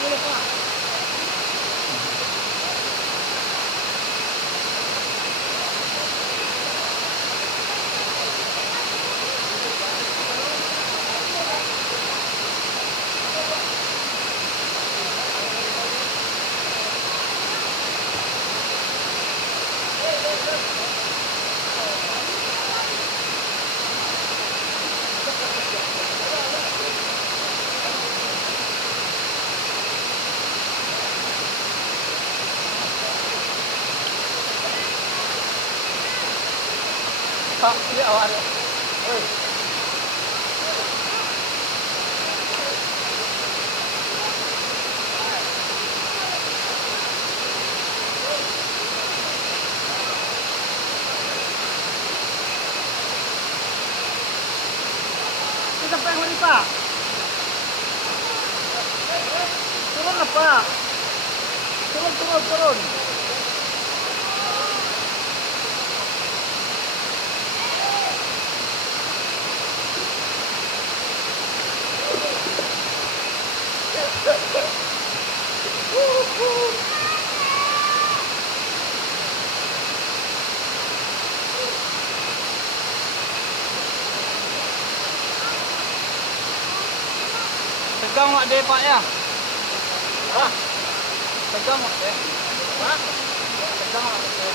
dulu Pak. Pak, iya awak ada. Oi. Ini sampai yang mana Pak? Turun apa? Turun. Tegang mak deh Pak ya? Hah? Tegang mak deh? Hah? Tegang mak deh?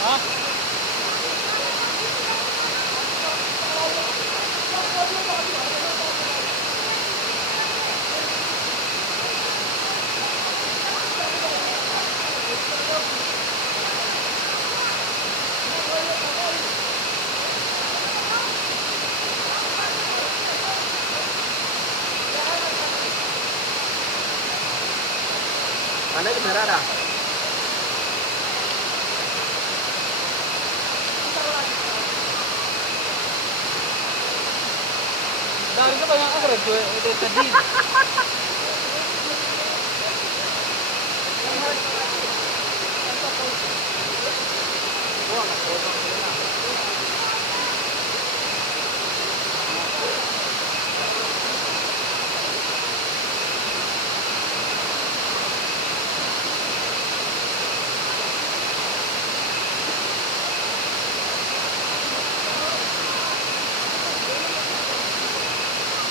Hah? Mana itu berada? Dari itu banyak agrek itu tadi.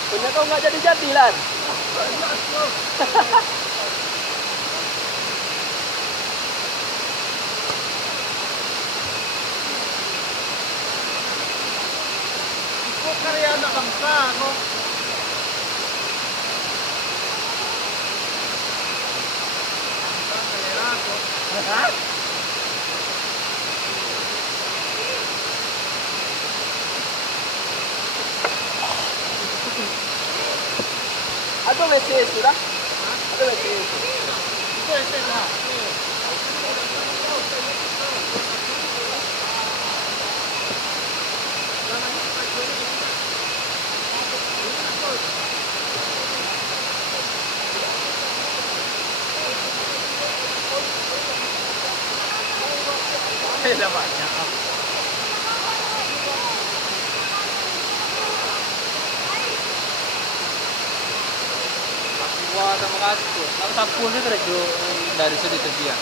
Punya kau nggak jadi Lan? Kok karya anak bangsa kok? Hah? Ada WC sudah? Ada WC. Itu WC lah. Tidak banyak. Wah, terima kasih tuh. Kalau sapu itu dari sini tepian.